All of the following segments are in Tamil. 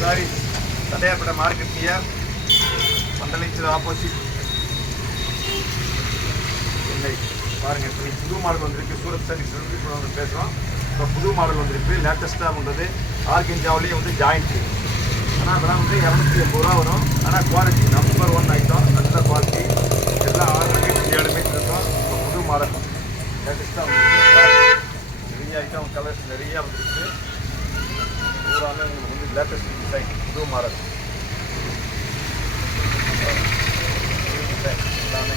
சாரி தடையார்பேட்டை மார்க்கெட் நியர் மண்டலிச்சர் ஆப்போசிட் சென்னை. பாருங்கள், இப்போ புது மாடல் வந்திருக்கு. சூரத் சாரீஸ் வந்து பேசுகிறோம். இப்போ புது மாடல் வந்திருக்கு. லேட்டஸ்ட்டாக வந்தது. ஆர்கெஞ்சாவிலேயே வந்து ஜாயிண்ட்டு. ஆனால் அதெல்லாம் வந்து 280 ரூபா வரும். ஆனால் குவாலிட்டி நம்பர் 1 ஐட்டம். நல்ல குவாலிட்டி. எல்லாம் 6 மீட்டர் 7 மீட்டர் இருக்கும். இப்போ புது மாடல் லேட்டஸ்ட்டாக வந்துருக்கு. நிறைய ஐட்டம் கலர்ஸ் நிறைய வந்துருக்கு. பூராமே உங்களுக்கு வந்து லேட்டஸ்ட் டிசைன் புது மாடல் டிசைன் எல்லாமே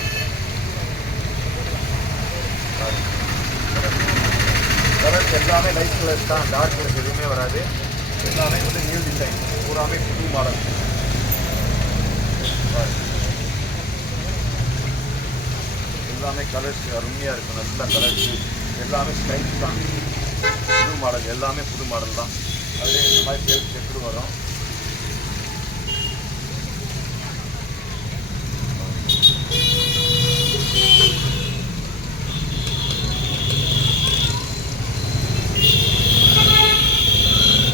கலர்ஸ் எல்லாமே லைட் கலர்ஸ் தான். டார்க் கலர்ஸ் எதுவுமே வராது. எல்லாமே வந்து நியூ டிசைன் பூராமே புது மாடல். எல்லாமே கலர்ஸ் அருமையாக இருக்கும். நல்ல கலர்ஸ் எல்லாமே ஸ்டைல்ஸ் தான். புது மாடல் எல்லாமே புது மாடல் தான். அதுலேயே இந்த மாதிரி சேல்ஸ் எப்படி வரும்.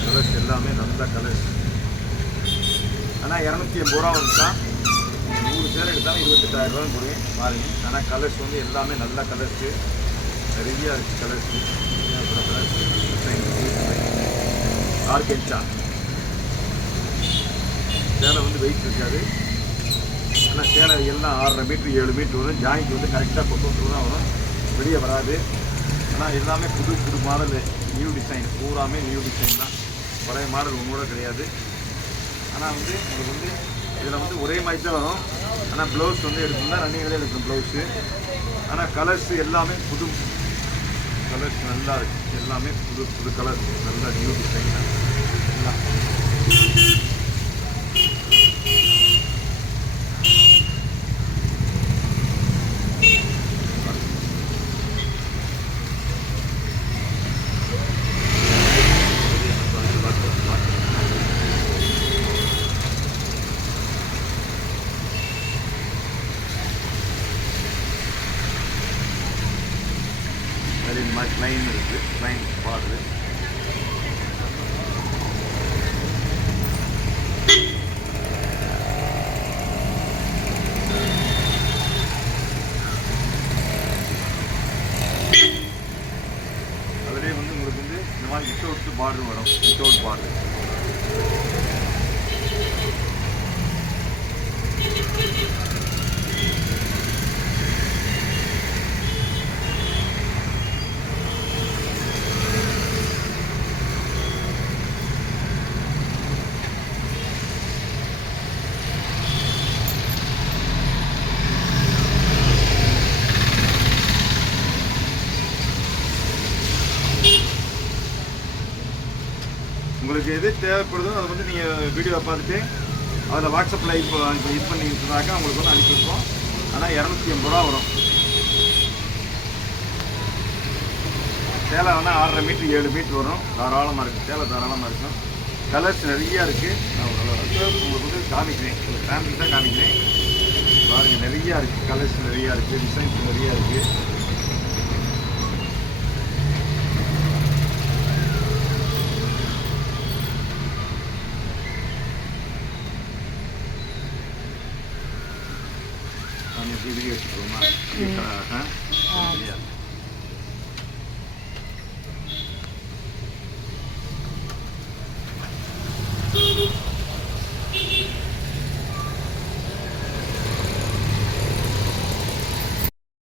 கலர்ஸ் எல்லாமே நல்ல கலர்ஸ். ஆனால் 280 ரூபா வந்துச்சா 100 சேர் எடுத்தாலும் 28,000 ரூபான்னு கொடுங்க பாருங்க. ஆனால் கலர்ஸ் வந்து எல்லாமே நல்ல கலர்ஸு நிறையா இருக்குது. கலர்ஸு ஆர்கென்சா சேலை வந்து வெயிட் இருக்காது. ஆனால் சேலை எல்லாம் 6.5 மீட்ரு 7 மீட்ரு வரும். ஜாயிண்ட் வந்து கரெக்டாக கொண்டு தான் வரும், வெளியே வராது. ஆனால் எல்லாமே புது புது மாடல் நியூ டிசைன். பூராமே நியூ டிசைன் தான். பழைய மாடல் ஒன்றோட கிடையாது. ஆனால் வந்து உங்களுக்கு வந்து இதில் வந்து ஒரே மாதிரி தான் வரும். ஆனால் ப்ளவுஸ் வந்து எடுக்கணும்னா ரன்னிங் தான் எடுக்கணும் ப்ளவுஸு. ஆனால் கலர்ஸ் எல்லாமே புது கலர்ஸ் நல்லா இருக்குது. எல்லாமே புது புது கலர்ஸ் நல்லா நியூ டிசைன் தான் எல்லாம். இந்த மாதிரி லைன் இருக்குது. லைன் பாடுது. அதுலேயே வந்து உங்களுக்கு வந்து இந்த மாதிரி வித்தவுட் பார்டர் வரும். வித்தவுட் பார்டர் உங்களுக்கு எது தேவைப்படுதோ அதை வந்து நீங்கள் வீடியோவை பார்த்துட்டு அதில் வாட்ஸ்அப்பில் இப்போ இது பண்ணிட்டுனாக்கா உங்களுக்கு வந்து அனுப்பி வைப்போம். ஆனால் 280 ரூபா வரும். சேலை வந்து 6.5 மீட்ரு 7 மீட்ரு வரும். தாராளமாக இருக்குது. சேலை தாராளமாக இருக்கும். கலர்ஸ் நிறையா இருக்குது. நான் உங்களுக்கு வந்து காமிக்கிறேன். ஒரு ஃபேமிலி தான் காமிக்கிறேன். பாருங்கள், நிறையா இருக்குது. கலர்ஸ் நிறையா இருக்குது. டிசைன்ஸ் நிறையா இருக்குது. வீடியோ எடுத்துக்கோமா?